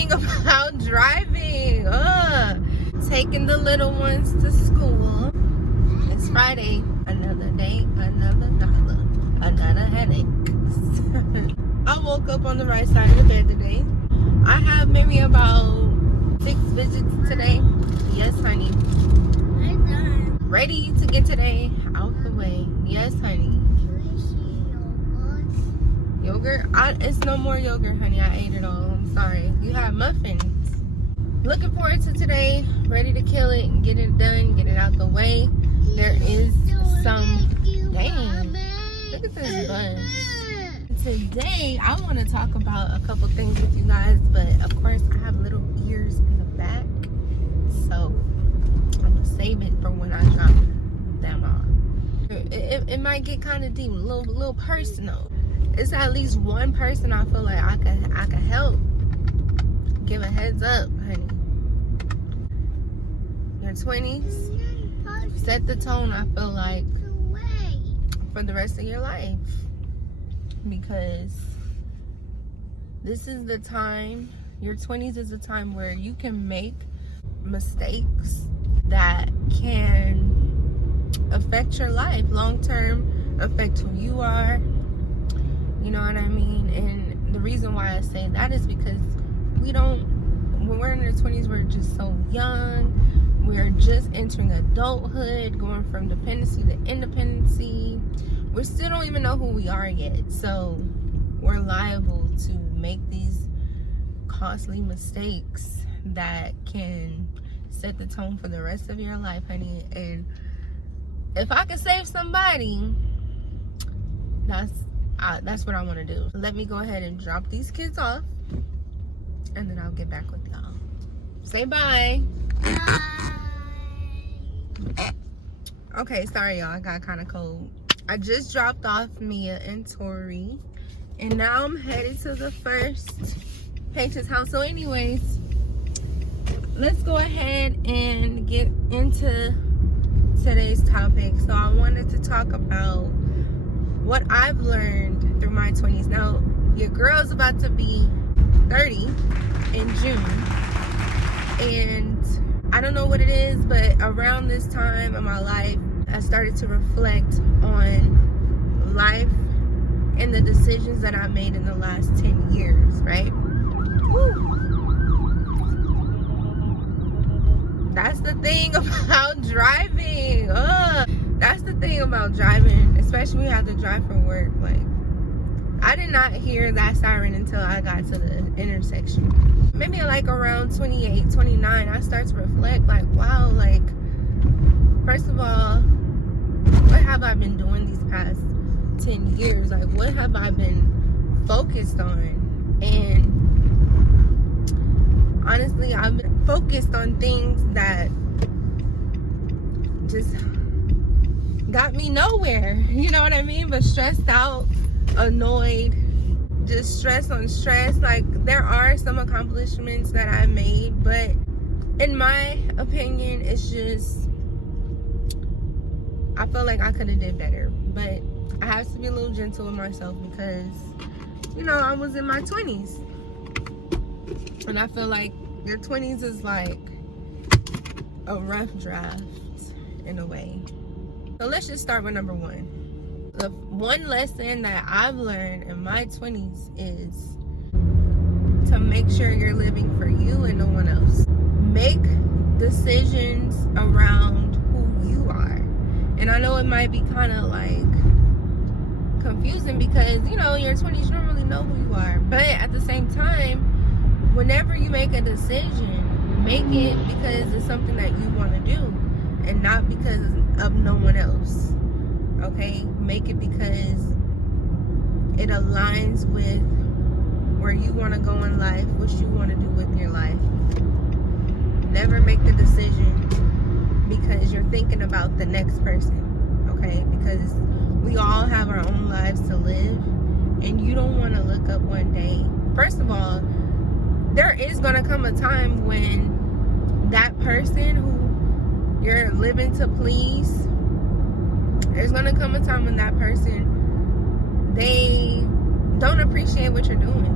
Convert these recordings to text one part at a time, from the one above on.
thing about driving. Taking the little ones to school. It's Friday. Another day, another dollar, another headache. I woke up on the right side of the bed today. I have maybe about 6 visits today. Yes, honey. I'm done. Ready to get today out the way. Yes, honey. Yogurt? It's no more yogurt, honey. I ate it all. I'm sorry. You have muffins. Looking forward to today. Ready to kill it and get it done. Get it out the way. There is some... Dang. Look at this bun. Today, I want to talk about a couple things with you guys. But, of course, I have little ears in the back. So, I'm going to save it for when I drop them off. It might get kind of deep. A little personal. It's at least one person I feel like I could help. Give a heads up, honey. Your 20s set the tone, I feel like, for the rest of your life. Because this is the time, your 20s is a time where you can make mistakes that can affect your life long term, affect who you are. You know what I mean? And the reason why I say that is because when we're in our 20s, we're just so young. We're just entering adulthood, going from dependency to independency. We still don't even know who we are yet. So we're liable to make these costly mistakes that can set the tone for the rest of your life, honey. And if I can save somebody, that's what I want to do. Let me go ahead and drop these kids off, and then I'll get back with y'all. Say bye. Bye. Okay, sorry y'all, I got kind of cold. I just dropped off Mia and Tori, and now I'm headed to the first patient's house. So anyways, let's go ahead and get into today's topic. So I wanted to talk about what I've learned through my 20s. Now, your girl's about to be 30 in June. And I don't know what it is, but around this time of my life, I started to reflect on life and the decisions that I made in the last 10 years, right? Woo. That's the thing about driving. That's the thing about driving, especially when you have to drive for work. Like, I did not hear that siren until I got to the intersection. Maybe like around 28, 29, I start to reflect like, wow, like, first of all, what have I been doing these past 10 years? Like, what have I been focused on? And honestly, I've been focused on things that just got me nowhere, you know what I mean? But stressed out, annoyed, just stress on stress. Like, there are some accomplishments that I made, but in my opinion, it's just, I feel like I could have did better. But I have to be a little gentle with myself because, you know, I was in my 20s, and I feel like your 20s is like a rough draft in a way. So let's just start with number one. The one lesson that I've learned in my 20s is to make sure you're living for you and no one else. Make decisions around who you are. And I know it might be kind of like confusing because, you know, in your 20s, you don't really know who you are. But at the same time, whenever you make a decision, make it because it's something that you want to do and not because of no one else. Okay? Make it because it aligns with where you want to go in life, what you want to do with your life. Never make the decision because you're thinking about the next person. Okay? Because we all have our own lives to live, and you don't want to look up one day. First of all, there is going to come a time when that person who you're living to please, there's going to come a time when that person, they don't appreciate what you're doing.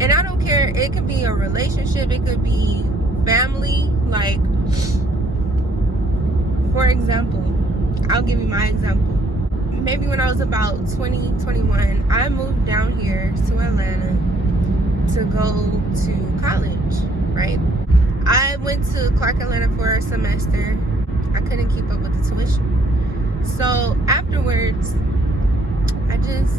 And I don't care, it could be a relationship, it could be family. Like, for example, I'll give you my example. Maybe when I was about 20, 21, I moved down here to Atlanta to go to college, right? I went to Clark Atlanta for a semester. I couldn't keep up with the tuition. So afterwards, I just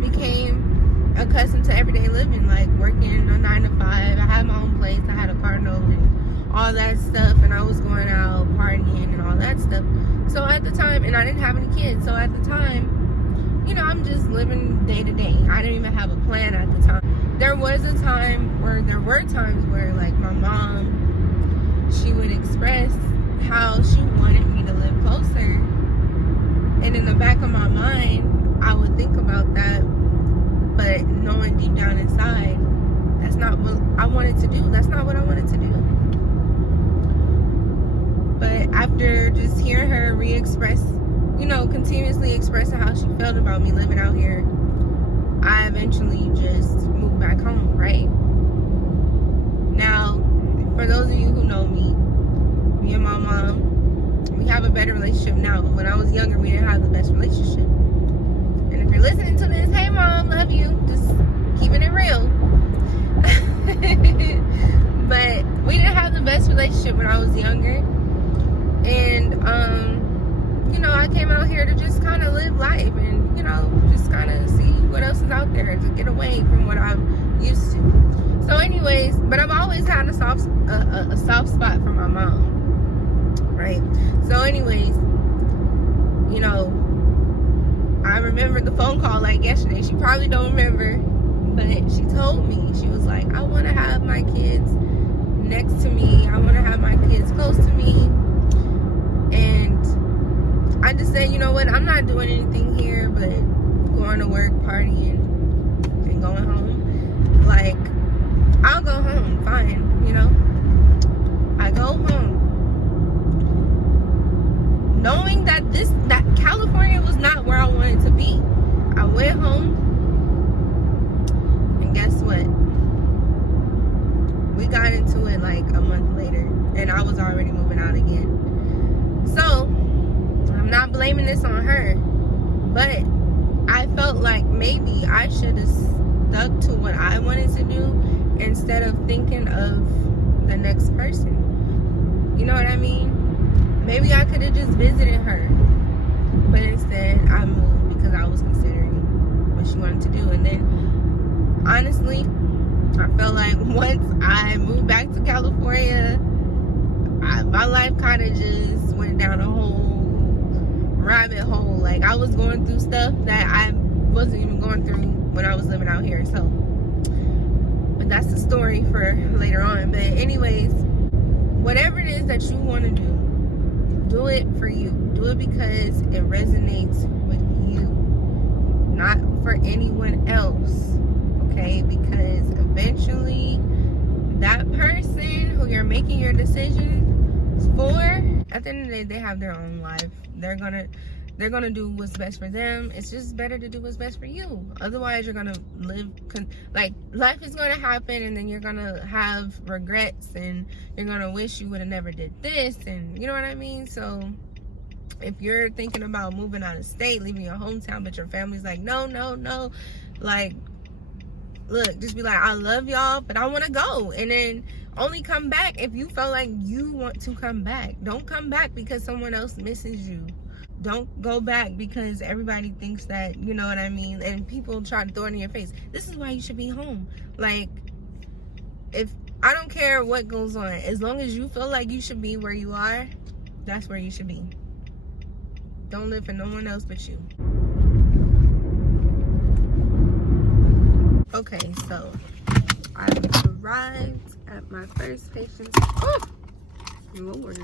became accustomed to everyday living, like working a 9 to 5. I had my own place, I had a car note and all that stuff, and I was going out partying and all that stuff. So at the time, and I didn't have any kids, so at the time, you know, I'm just living day to day. I didn't even have a plan at the time. There were times where like my mom, she would express how she wanted me to live closer. And in the back of my mind, I would think about that, but knowing deep down inside, that's not what I wanted to do. That's not what I wanted to do. But after just hearing her re-express, you know, continuously expressing how she felt about me living out here, I eventually just moved back home, right? Now, for those of you who know me and my mom, we have a better relationship now. But when I was younger, we didn't have the best relationship. And if you're listening to this, hey mom, love you. Just keeping it real. But we didn't have the best relationship when I was younger. And, you know, I came out here to just kind of live life and, you know, just kind of see what else is out there to get away from what I'm used to. So anyways, but I've always had a soft spot for my mom, right? So anyways, you know, I remember the phone call like yesterday. She probably don't remember, but she told me, she was like, I want to have my kids next to me. I want to have my kids close to me. And I just said, you know what, I'm not doing anything here but going to work, partying, and going home. Like, I'll go home, fine, you know. I go home knowing that California was not where I wanted to be. I went home, and guess what? We got into it like a month later, and I was already moving out again. So, I'm not blaming this on her, but I felt like maybe I should have stuck to what I wanted to do instead of thinking of the next person. You know what I mean? Maybe I could have just visited her, but instead I moved because I was considering what she wanted to do. And then, honestly, I felt like once I moved back to California, my life kind of just went down a whole rabbit hole. Like, I was going through stuff that I wasn't even going through when I was living out here. So, but that's the story for later on. But anyways, whatever it is that you want to do it for you. Do it because it resonates with you, not for anyone else. Okay? Because eventually that person who you're making your decisions for, at the end of the day, they have their own life. They're gonna do what's best for them. It's just better to do what's best for you. Otherwise, you're gonna live like, life is gonna happen, and then you're gonna have regrets, and you're gonna wish you would have never did this, and you know what I mean. So if you're thinking about moving out of state, leaving your hometown, but your family's like, no, like, look, just be like, I love y'all, but I want to go. And then only come back if you feel like you want to come back. Don't come back because someone else misses you. Don't go back because everybody thinks that, you know what I mean, and people try to throw it in your face. This is why you should be home. Like, if I don't care what goes on, as long as you feel like you should be where you are, that's where you should be. Don't live for no one else but you. Okay, so I've arrived at my first patient's. Oh, Lord!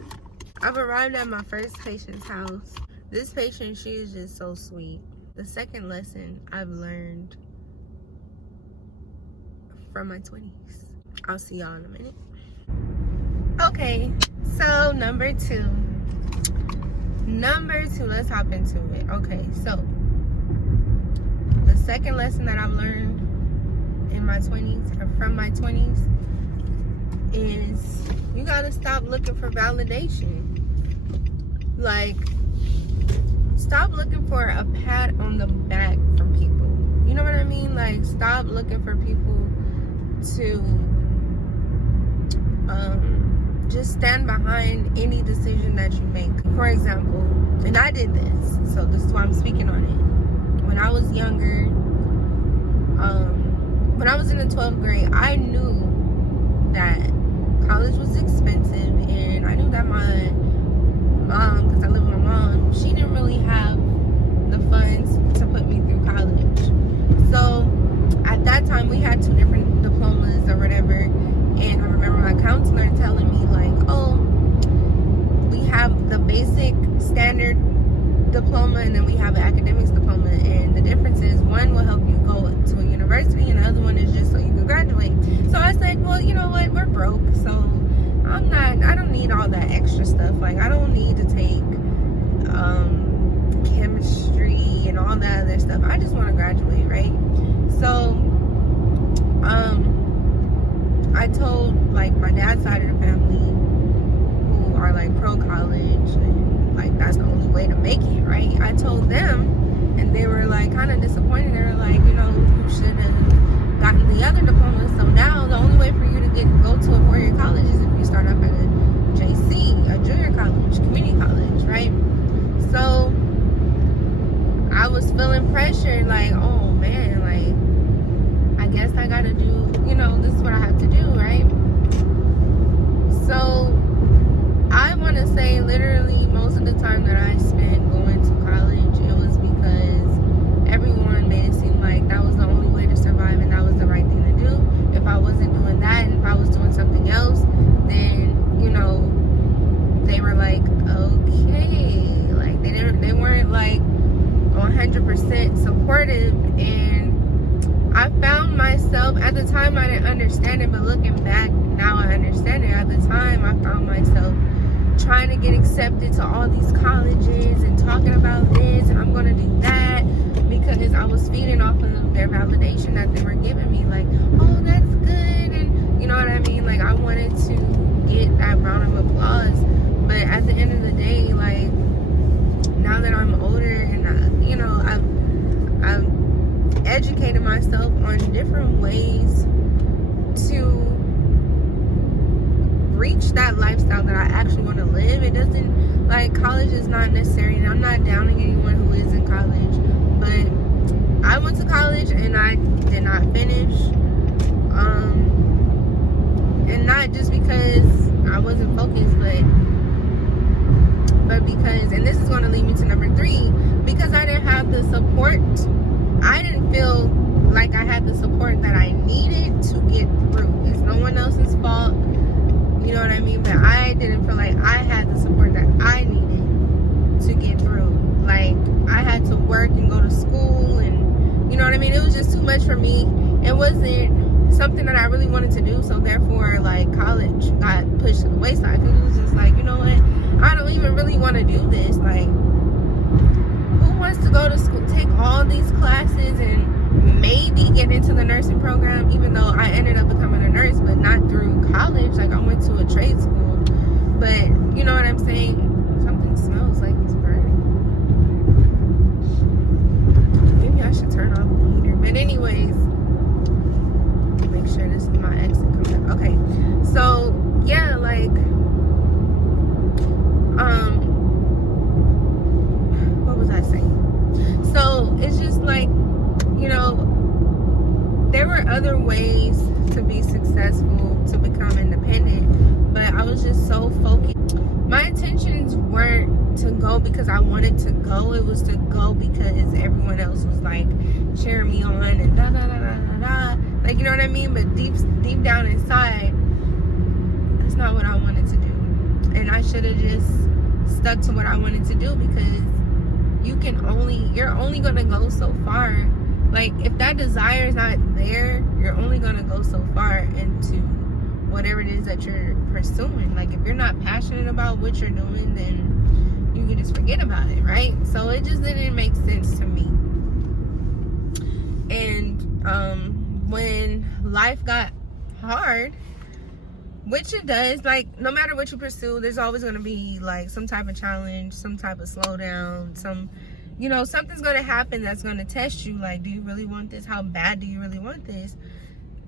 I've arrived at my first patient's house. This patient, she is just so sweet. The second lesson I've learned from my 20s. I'll see y'all in a minute. Okay, so number two, let's hop into it. Okay, so the second lesson that I've learned in my 20s, or from my 20s, is you gotta stop looking for validation. Like, stop looking for a pat on the back from people. You know what I mean? Like, stop looking for people to just stand behind any decision that you make. For example, and I did this, so this is why I'm speaking on it. When I was younger, when I was in the 12th grade, I knew that college was expensive, and I knew that my mom, because I live with my mom, she didn't really have the funds to put me through college. So at that time, we had 2 different diplomas or whatever, and I remember my counselor telling me, like, oh, we have the basic standard diploma, and then we have an academics diploma, and the difference is one will help you go to a university, and the other one is just so you can graduate. So I said, well, you know what, we're broke, so I don't need all that extra stuff. Like, I don't need to take chemistry and all that other stuff. I just want to graduate, right? So I told, like, my dad's side of the family, who are like pro college, and like that's the only way to make it, right? I told them, and they were like kind of disappointed. They were like, you know, you should have gotten the other diploma. So now the only way for you to go to a 4-year college is if you start off at a JC, a junior college, community college, right? So I was feeling pressure, like, oh man, like, I guess I gotta do, you know, this is what I have to do, right? So I want to say literally most of the time that I spent going to college, it was because everyone made it seem like that was the only way to survive and that was the right thing to do. If I wasn't doing that and if I was doing something else, then, you know, they were like, okay, like they weren't like 100% supportive. And I found myself, at the time I didn't understand it, but looking back now I understand it. At the time I found myself trying to get accepted to all these colleges and talking about this and I'm going to do that, because I was feeding off of their validation that they were giving me, like, oh, that's good, and you know what I mean? Like, I wanted to get that round of applause. But at the end of the day, like, now that I'm older and you know, I've educated myself on different ways to reach that lifestyle that I actually want to live. It doesn't, like, college is not necessary, and I'm not downing anyone who is in college, but I went to college and I did not finish, and not just because I wasn't focused, but because, and this is going to lead me to number 3, because I didn't have the support. I didn't feel like I had the support that I needed to get through. It's no one else's fault, you know what I mean? But I didn't feel like I had the support that I needed to get through. Like, I had to work and go to school, and you know what I mean? It was just too much for me. It wasn't something that I really wanted to do, so therefore, like, college got pushed to the wayside, because it was just like, you know what? I don't even really want to do this. Like, who wants to go to school, take all these classes, and maybe get into the nursing program, even though I ended up becoming a nurse, but not through college. Like, I went to a trade school. But, you know what I'm saying? Something smells like it's burning. Maybe I should turn off the heater. But anyways, make sure this is my exit comes up. Okay. So, yeah, like, what was I saying? So it's just like, you know, there were other ways to be successful, to become independent, but I was just so focused. My intentions weren't to go because I wanted to go. It was to go because everyone else was like cheering me on and da da da da da da. Like, you know what I mean? But deep down inside, that's not what I wanted to do. And I should have just stuck to what I wanted to do, because you're only gonna go so far. Like, if that desire is not there, you're only gonna go so far into whatever it is that you're pursuing. Like, if you're not passionate about what you're doing, then you can just forget about it, right? So it just didn't make sense to me. And when life got hard, which it does, like, no matter what you pursue, there's always going to be, like, some type of challenge, some type of slowdown, something's going to happen that's going to test you. Like, do you really want this? How bad do you really want this?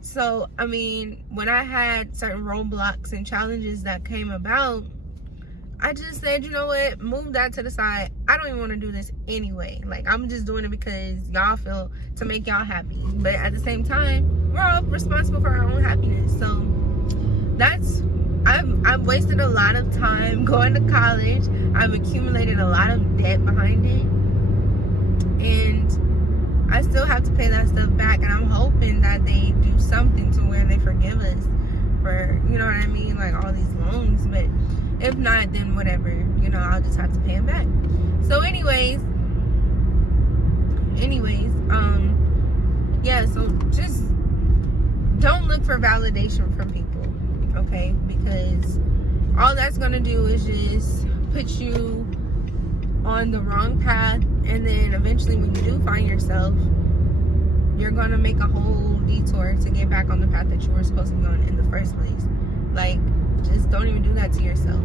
So, I mean, when I had certain roadblocks and challenges that came about, I just said, you know what, move that to the side. I don't even want to do this anyway. Like, I'm just doing it because y'all feel to make y'all happy. But at the same time, we're all responsible for our own happiness. So I've wasted a lot of time going to college. I've accumulated a lot of debt behind it. And I still have to pay that stuff back. And I'm hoping that they do something to where they forgive us for, you know what I mean, like all these loans. But if not, then whatever, I'll just have to pay them back. So anyways, yeah, so just don't look for validation from people, okay? Because all that's gonna do is just put you on the wrong path, and then eventually when you do find yourself, you're gonna make a whole detour to get back on the path that you were supposed to be on in the first place. Like, just don't even do that to yourself.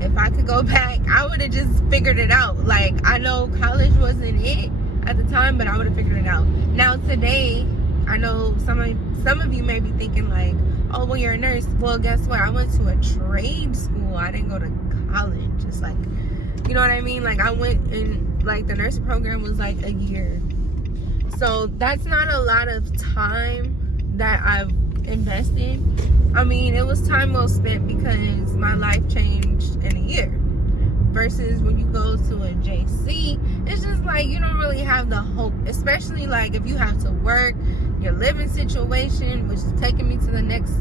If I could go back, I would have just figured it out. Like, I know college wasn't it at the time, but I would have figured it out. Now today, I know some of you may be thinking like, oh, well, you're a nurse. Well, guess what? I went to a trade school. I didn't go to college. It's like, you know what I mean? Like, I went in, like, the nursing program was like a year. So that's not a lot of time that I've invested. I mean, it was time well spent because my life changed in a year. Versus when you go to a JC, it's just like you don't really have the hope, especially like if you have to work, your living situation, which is taking me to the next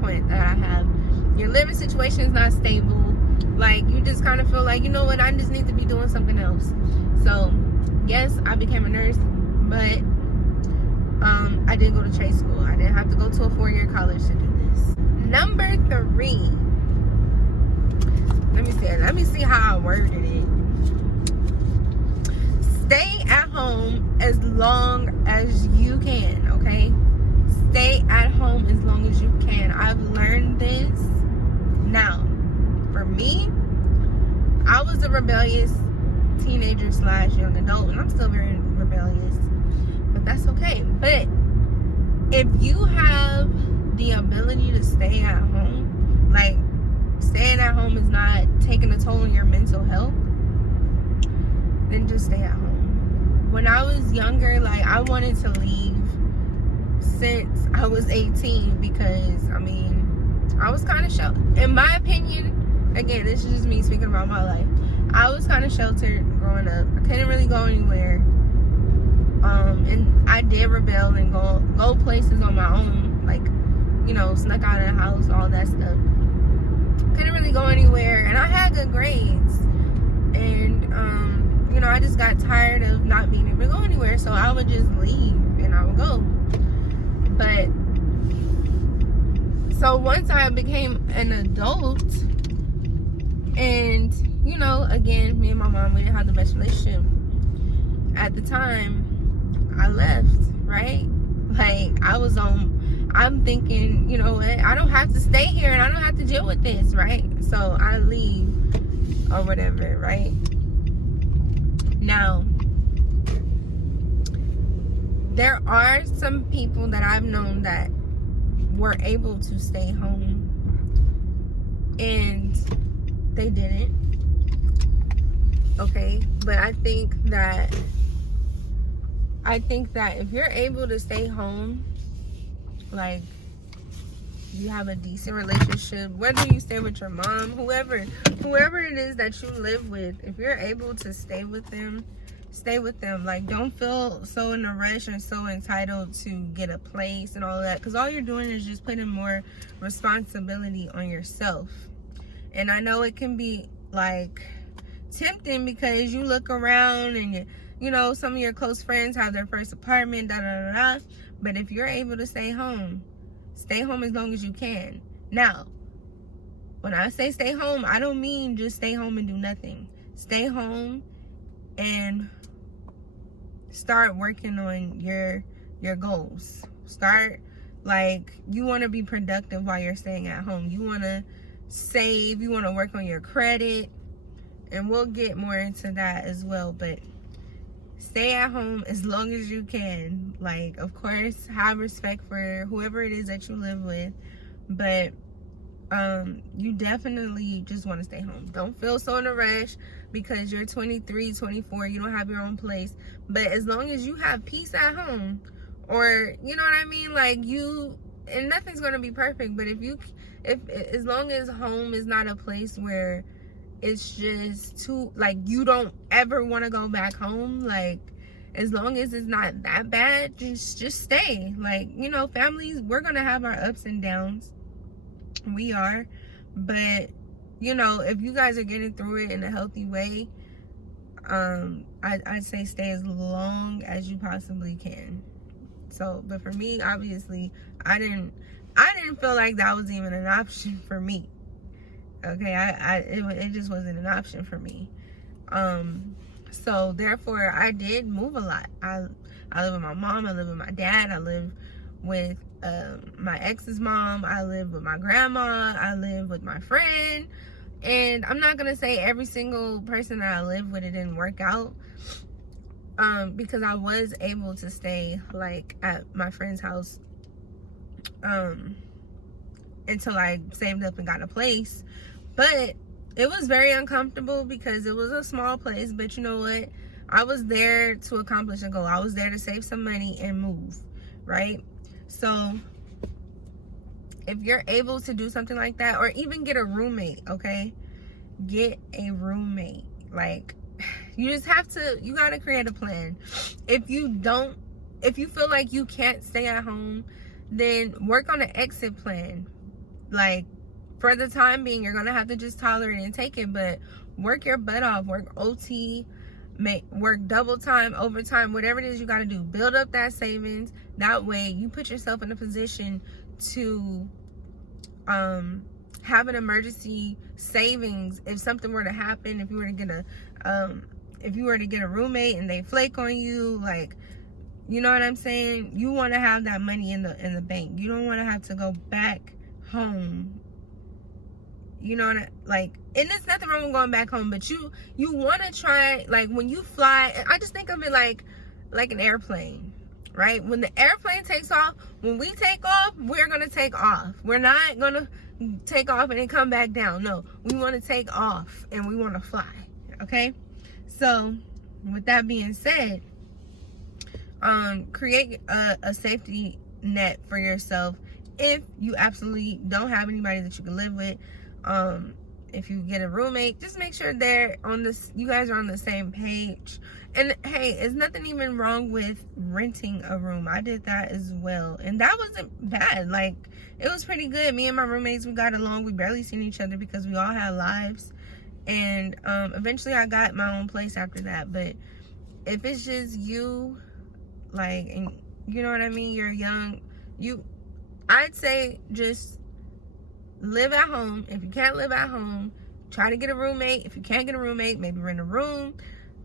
point that I have. Your living situation is not stable. Like, you just kind of feel like, you know what, I just need to be doing something else. So yes, I became a nurse, but I did go to trade school. I didn't have to go to a 4-year college to do this. Number 3. Let me see how I worded it. Stay at home as long as you can, okay? Stay at home as long as you can. I've learned this. Now, for me, I was a rebellious teenager / young adult, and I'm still very rebellious, but that's okay. But if you have the ability to stay at home, like, staying at home is not taking a toll on your mental health, then just stay at home. When I was younger, like, I wanted to leave since I was 18 because, I mean, I was kind of sheltered. In my opinion, again, this is just me speaking about my life. I was kind of sheltered growing up. I couldn't really go anywhere. And I did rebel and go places on my own, like, snuck out of the house, all that stuff. Couldn't really go anywhere, and I had good grades, and I just got tired of not being able to go anywhere, so I would just leave and I would go. But so once I became an adult, and again, me and my mom, we didn't have the best relationship at the time. I left, right? Like, I'm thinking, you know what, I don't have to stay here and I don't have to deal with this, right? So I leave or whatever, right? Now, there are some people that I've known that were able to stay home and they didn't, okay? But I think that if you're able to stay home, like, you have a decent relationship, whether you stay with your mom, whoever it is that you live with, if you're able to stay with them, stay with them. Like, don't feel so in a rush and so entitled to get a place and all that, because all you're doing is just putting more responsibility on yourself. And I know it can be, like, tempting because you look around and some of your close friends have their first apartment, but if you're able to stay home as long as you can. Now, when I say stay home, I don't mean just stay home and do nothing. Stay home and start working on your your goals. Start, like, you want to be productive while you're staying at home. You want to save, you want to work on your credit, and we'll get more into that as well. But stay at home as long as you can. Like, of course, have respect for whoever it is that you live with, but you definitely just want to stay home. Don't feel so in a rush because you're 23, 24, you don't have your own place. But as long as you have peace at home, or you know what I mean, like, and nothing's gonna be perfect, but if as long as home is not a place where it's just too, like, you don't ever want to go back home, like, as long as it's not that bad, just stay. Like, you know, families, we're gonna have our ups and downs. We are. But, you know, if you guys are getting through it in a healthy way, I'd say stay as long as you possibly can. So, but for me, obviously, I didn't feel like that was even an option for me. Okay, it just wasn't an option for me. So therefore, I did move a lot. I live with my mom, I live with my dad, I live with my ex's mom, I live with my grandma, I live with my friend. And I'm not gonna say every single person that I live with, it didn't work out, because I was able to stay, like, at my friend's house until I saved up and got a place. But it was very uncomfortable because it was a small place. But you know what? I was there to accomplish a goal. I was there to save some money and move, right? So if you're able to do something like that, or even get a roommate, okay? Get a roommate. Like, you gotta create a plan. If you feel like you can't stay at home, then work on an exit plan. Like, for the time being, you're gonna have to just tolerate and take it, but work your butt off. Work OT, work double time, overtime, whatever it is you gotta do. Build up that savings. That way you put yourself in a position to have an emergency savings if something were to happen. If you were to get a roommate and they flake on you, like, you know what I'm saying? You want to have that money in the bank. You don't want to have to go back home. You know what like, and there's nothing wrong with going back home, but you want to try, like, when you fly, I just think of it like an airplane, right? When the airplane takes off, when we take off, we're going to take off. We're not going to take off and then come back down. No, we want to take off and we want to fly, okay? So with that being said, create a safety net for yourself if you absolutely don't have anybody that you can live with. If you get a roommate, just make sure you guys are on the same page. And hey, there's nothing even wrong with renting a room. I did that as well, and that wasn't bad. Like, it was pretty good. Me and my roommates, we got along. We barely seen each other because we all had lives. And eventually I got my own place after that. But if it's just you, like, and you know what I mean, you're young, I'd say just live at home. If you can't live at home, try to get a roommate. If you can't get a roommate, maybe rent a room.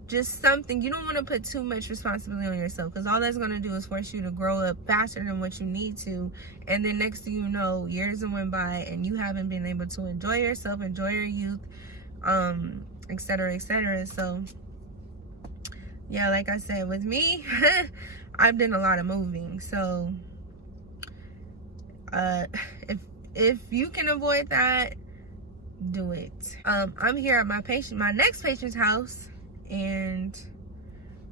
Just something. You don't want to put too much responsibility on yourself, because all that's going to do is force you to grow up faster than what you need to. And then next thing you know, years have went by and you haven't been able to enjoy yourself, enjoy your youth, etc., etc. So yeah, like I said, with me, I've done a lot of moving. So if you can avoid that, do it. I'm here at my next patient's house, and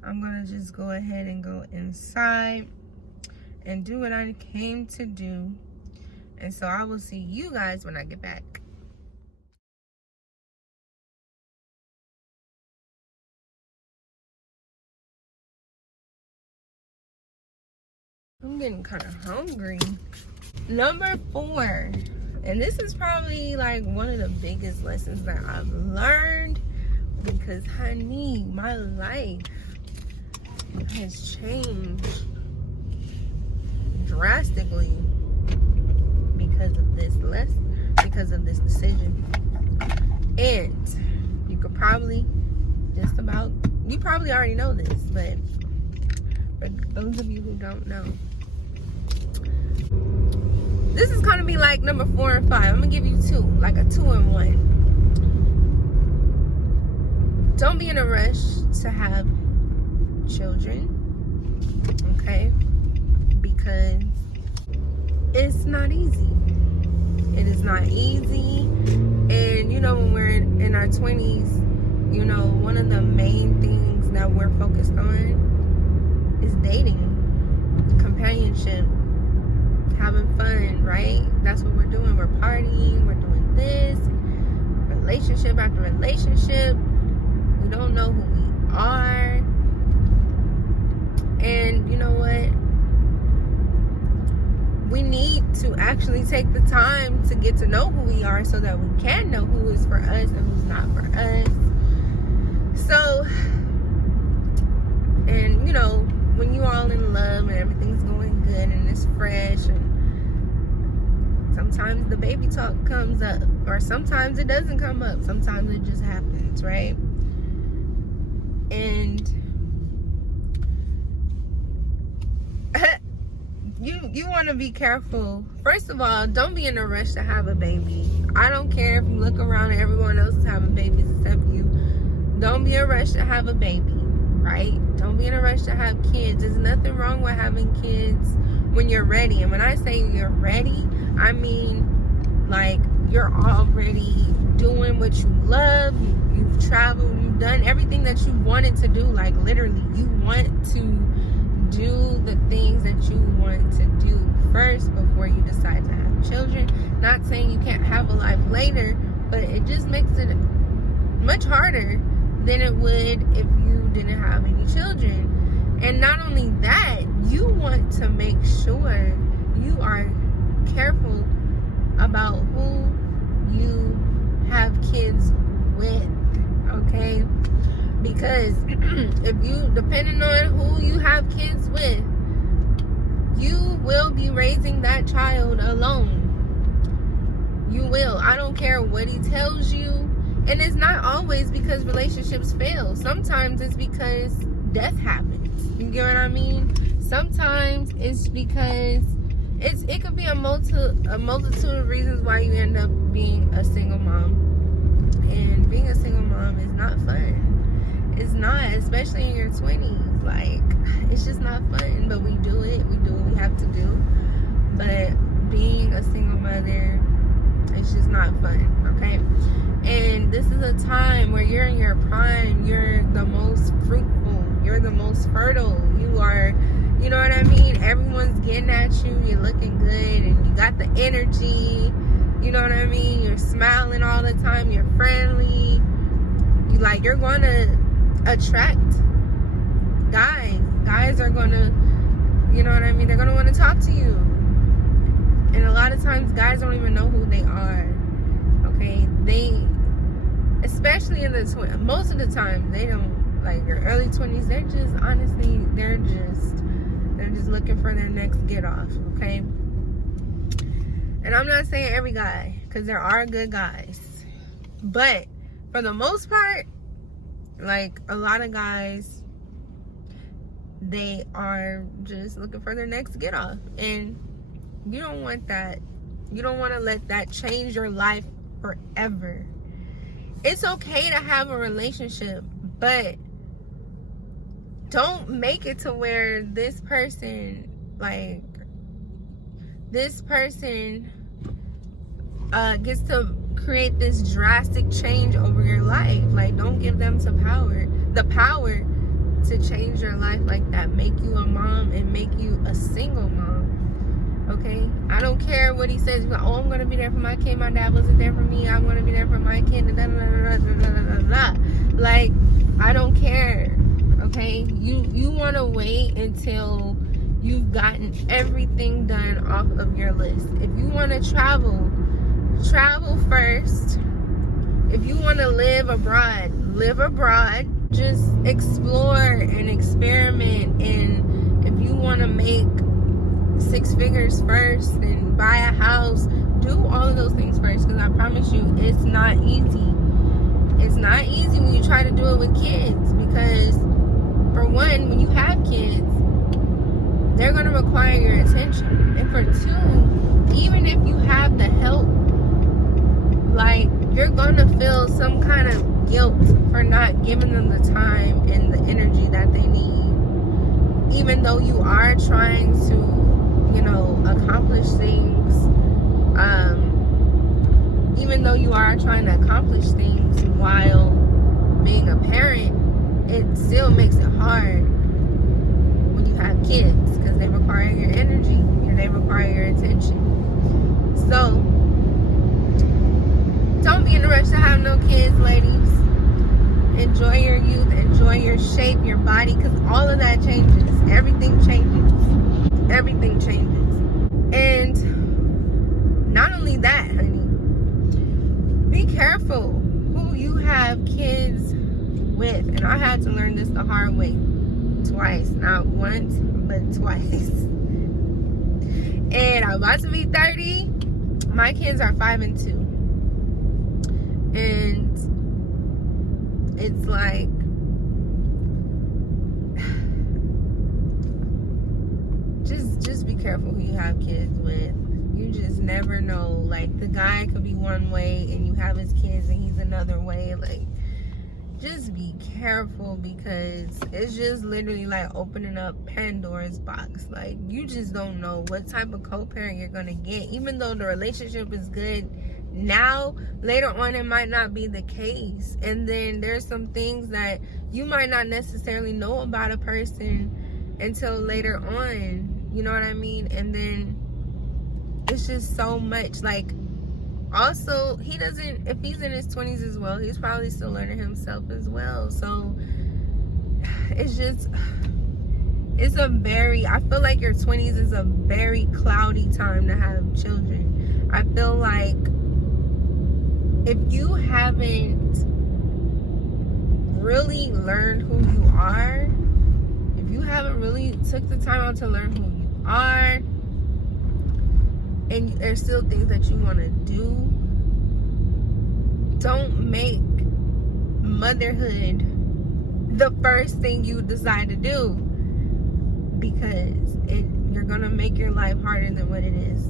I'm gonna just go ahead and go inside and do what I came to do. And so I will see you guys when I get back. I'm getting kind of hungry. Number 4, and this is probably like one of the biggest lessons that I've learned, because honey, my life has changed drastically because of this decision. And you could probably you probably already know this, but Those of you who don't know. This is gonna be like number 4 and 5. I'm gonna give you 2, like a 2 and 1. Don't be in a rush to have children, okay? Because it's not easy. It is not easy. And you know, when we're in our 20s, you know, one of the main things that we're focused on is dating, companionship, having fun, right? That's what we're doing. We're partying, we're doing this, relationship after relationship. We don't know who we are. And you know what? We need to actually take the time to get to know who we are so that we can know who is for us and who's not for us. So, and you know, when you all in love and everything's going good and it's fresh, and sometimes the baby talk comes up, or sometimes it doesn't come up. Sometimes it just happens, right? And you want to be careful. First of all, don't be in a rush to have a baby. I don't care if you look around and everyone else is having babies except you. Don't be in a rush to have a baby, right? Don't be in a rush to have kids. There's nothing wrong with having kids when you're ready. And when I say you're ready, I mean like you're already doing what you love. You've traveled, you've done everything that you wanted to do. Like literally, you want to do the things that you want to do first before you decide to have children. Not saying you can't have a life later, but it just makes it much harder than it would if you didn't have any children. And not only that, you want to make sure you are careful about who you have kids with, okay? Because if you, depending on who you have kids with, you will be raising that child alone. You will. I don't care what he tells you. And it's not always because relationships fail. Sometimes it's because death happens. You get what I mean? Sometimes it's because it could be a multitude of reasons why you end up being a single mom. And being a single mom is not fun. It's not, especially in your 20s. Like, it's just not fun. But we do it. We do what we have to do. But being a single mother, it's just not fun, okay? And this is a time where you're in your prime. You're the most fruitful. You're the most fertile. You are, you know what I mean? Everyone's getting at you. You're looking good. And you got the energy. You know what I mean? You're smiling all the time. You're friendly. You're going to attract guys. Guys are going to, you know what I mean? They're going to want to talk to you. And a lot of times, guys don't even know who they are. Okay? Especially in the most of the time, they don't, like your early 20s, they're just, honestly, they're just looking for their next get off, okay? And I'm not saying every guy, because there are good guys. But for the most part, like a lot of guys, they are just looking for their next get off. And you don't want that. You don't want to let that change your life forever. It's okay to have a relationship, but don't make it to where this person gets to create this drastic change over your life. Like, don't give them the power to change your life like that, make you a mom and make you a single mom. Okay, I don't care what he says. Like, oh, I'm gonna be there for my kid. My dad wasn't there for me. I'm gonna be there for my kid. Like, I don't care. Okay, you want to wait until you've gotten everything done off of your list. If you want to travel first. If you want to live abroad. Just explore and experiment. And if you want to make 6 figures first and buy a house, do all of those things first, because I promise you it's not easy. It's not easy when you try to do it with kids, because for one, when you have kids, require your attention. And for two, even if you have the help, like, you're gonna feel some kind of guilt for not giving them the time and the energy that they need. Even though you are trying to, accomplish things, even though you are trying to accomplish things while being a parent, it still makes it hard when you have kids, because they require your energy and they require your attention. So don't be in a rush to have no kids, ladies. Enjoy your youth, enjoy your shape, your body, because all of that changes. Everything changes. Everything changes. And not only that, honey, be careful who you have kids with. And I had to learn this the hard way twice. Not once, but twice. And I'm about to be 30. My kids are 5 and 2. And it's like, just be careful who you have kids with. You just never know. Like, the guy could be one way and you have his kids and he's another way. Like, just be careful, because it's just literally like opening up Pandora's box. Like, you just don't know what type of co-parent you're gonna get. Even though the relationship is good now, later on it might not be the case. And then there's some things that you might not necessarily know about a person until later on, you know what I mean? And then it's just so much. Like, also, he doesn't, if he's in his 20s as well, he's probably still learning himself as well. So it's just, it's a very, I feel like your 20s is a very cloudy time to have children. I feel like if you haven't really learned who you are, if you haven't really took the time out to learn who you are, and there's still things that you want to do, don't make motherhood the first thing you decide to do, because you're gonna make your life harder than what it is.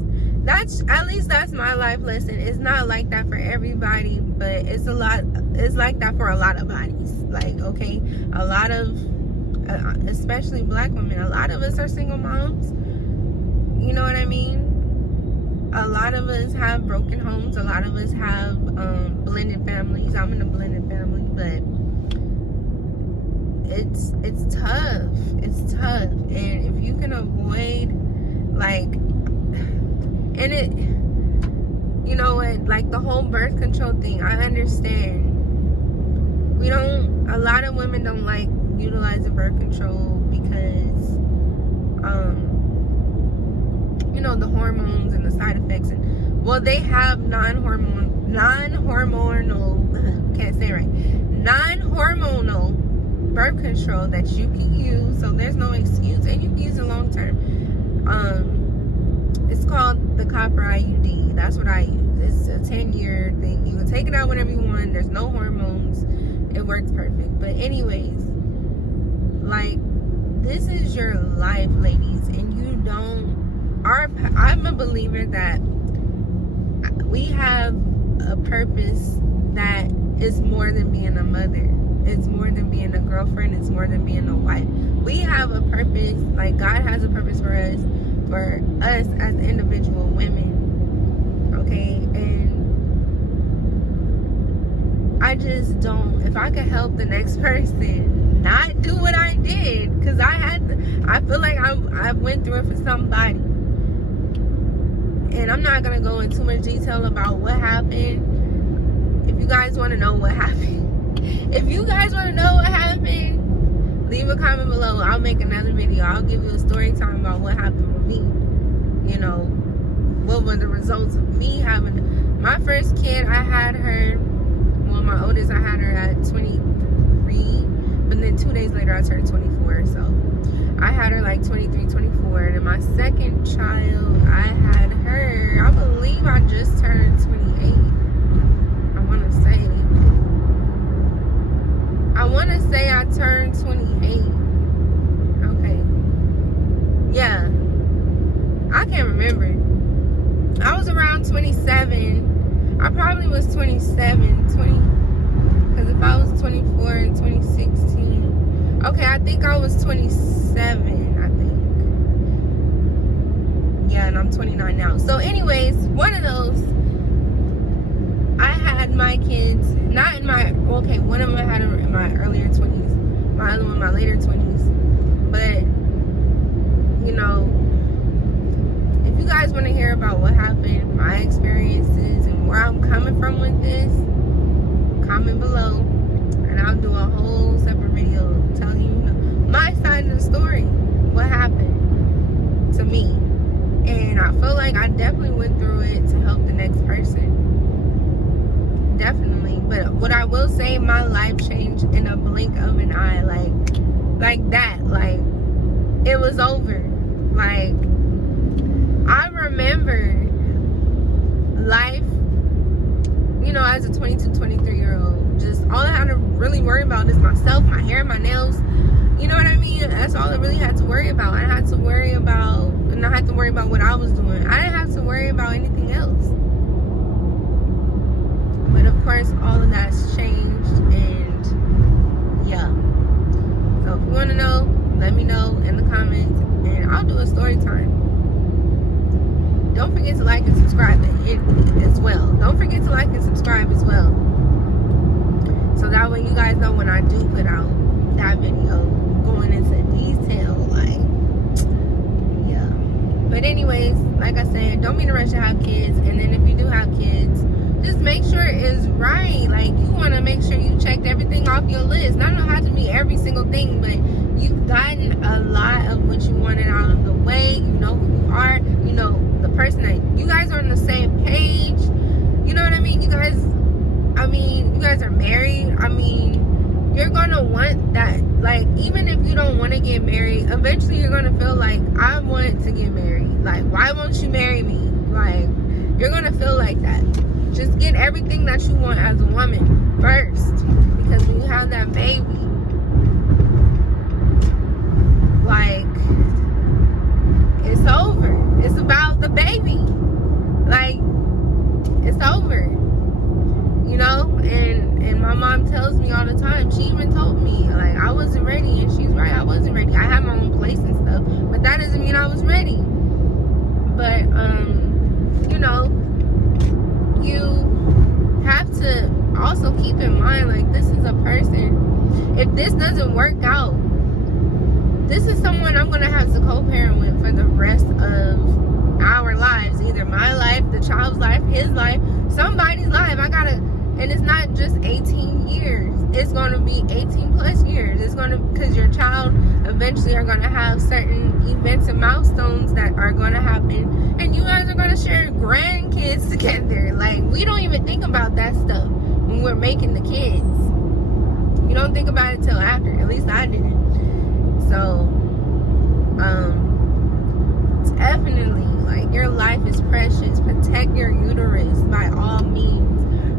At least that's my life lesson. It's not like that for everybody, but it's like that for a lot of bodies. Like, okay, a lot of, especially black women, a lot of us are single moms. You know what I mean? A lot of us have broken homes. A lot of us have blended families. I'm in a blended family, but it's tough. It's tough. And if you can avoid, like, and it, you know what, like the whole birth control thing, I understand. A lot of women don't like utilizing birth control because, the hormones and the side effects. And, well, they have non-hormonal, can't say it right, non-hormonal birth control that you can use. So there's no excuse, and you can use it long term. It's called the copper IUD. That's what I use. It's a 10-year thing. You can take it out whenever you want. There's no hormones. It works perfect. But anyways, like, this is your life, ladies, and you don't. I'm a believer that we have a purpose that is more than being a mother. It's more than being a girlfriend. It's more than being a wife. We have a purpose. Like, God has a purpose for us as individual women. Okay? And I just don't, if I could help the next person not do what I did, because I feel like I went through it for somebody. And I'm not going to go into too much detail about what happened. If you guys want to know what happened, leave a comment below. I'll make another video. I'll give you a story time about what happened with me. You know, what were the results of me having my first kid. I had her, well, my oldest, I had her at 23, but then 2 days later I turned 24. So I had her like 23, 24. And then my second child, I had her, I believe I just turned 28. I want to say I turned 28. Okay. Yeah. can't remember. I was around 27. I probably was 27, 20. Because if I was 24 in 2016. Okay, I think I was 27, I think. Yeah, and I'm 29 now. So anyways, one of those, I had my kids, not in my, okay, one of them I had in my earlier 20s. My other one in my later 20s. But, you know, if you guys want to hear about what happened, my experiences, and where I'm coming from with this, comment below, and I'll do a whole separate video telling you my side of the story, what happened to me. And I feel like I definitely went through it to help the next person. Definitely. But what I will say, my life changed in a blink of an eye. Like that. Like, it was over. Like, I remember life, you know, as a 22, 23-year-old, just all I had to really worry about is myself, my hair, my nails. You know what I mean? That's all I really had to worry about. I had to worry about, and I had to worry about what I was doing. I didn't have to worry about anything else. But of course, all of that's changed, and yeah. So if you want to know, let me know in the comments, and I'll do a story time. Don't forget to like and subscribe as well. Don't forget to like and subscribe as well. So that way you guys know when I do put out that video going into detail, like, yeah. But anyways, like I said, don't be in a rush to have kids. And then if you do have kids, just make sure it's right. Like, you want to make sure you checked everything off your list. Not don't have to be every single thing, but you've gotten a lot of what you wanted out of the way. You know who you are. You know the person that you guys are on the same page. You know what I mean? You guys are married. I mean, you're gonna want that. Like, even if you don't want to get married, eventually you're gonna feel like, I want to get married. Like, why won't you marry me? Like, you're gonna feel like that. Just get everything that you want as a woman first, because when you have that baby, like, it's over. It's about the baby. Like, it's over. You know? And my mom tells me all the time. She even told me, like, I wasn't ready. And she's right, I wasn't ready. I had my own place and stuff. But that doesn't mean I was ready. But, you know, you have to also keep in mind, like, this is a person. If this doesn't work out, this is someone I'm going to have to co-parent with for the rest of our lives. Either my life, the child's life, his life, somebody's life. And it's not just 18 years. It's going to be 18 plus years. It's going to, because your child eventually are going to have certain events and milestones that are going to happen. And you guys are going to share grandkids together. Like, we don't even think about that stuff when we're making the kids. You don't think about it till after. At least I didn't. So, definitely, like, your life is precious. Protect your uterus by all means.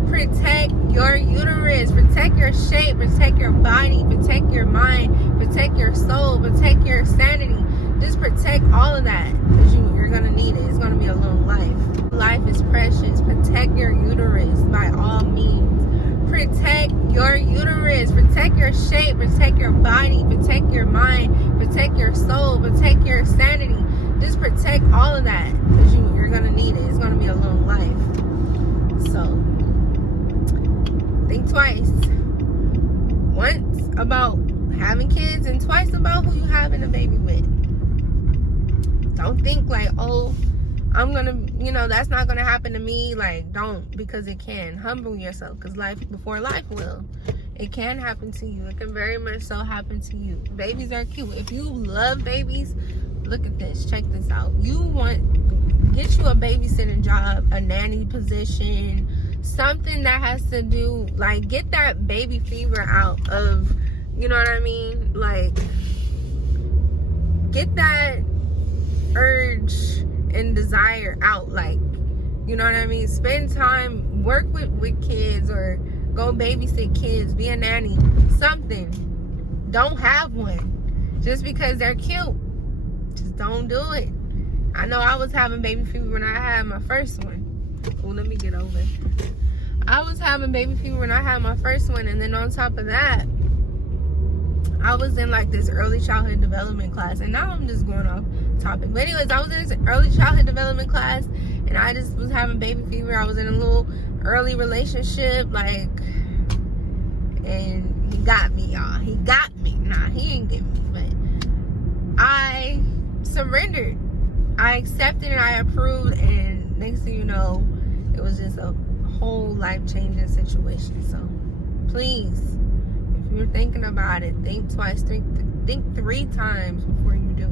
Protect your uterus. Protect your shape. Protect your body. Protect your mind. Protect your soul. Protect your sanity. Just protect all of that, because you're going to need it. It's going to be a long life. Life is precious. Protect your uterus by all means. Protect your uterus. Protect your shape. Protect your body. Protect your mind. Protect your soul. Protect your sanity. Just protect all of that, because you're going to need it. It's going to be a long life. So, think twice. Once about having kids, and twice about who you having a baby with. Don't think like, oh, I'm going to, you know, that's not going to happen to me. Like, don't, because it can. Humble yourself, because life before life will. It can happen to you. It can very much so happen to you. Babies are cute. If you love babies, look at this. Check this out. Get you a babysitting job, a nanny position, something that has to do, like, get that baby fever out of, you know what I mean? Like, get that urge and desire out. Like, you know what I mean? Spend time, work with kids, or go babysit kids, be a nanny, something. Don't have one just because they're cute. Just don't do it. I know I was having baby fever when I had my first one. Oh, let me get over. I was having baby fever when I had my first one, and then on top of that, I was in like this early childhood development class, and now I'm just going off topic. But anyways, I was in this early childhood development class, and I just was having baby fever. I was in a little early relationship, like, and he got me, y'all. He got me. Nah, he ain't get me, but I surrendered. I accepted and I approved, and next thing you know, it was just a whole life-changing situation. So please, if you're thinking about it, think twice, think 3 times before you do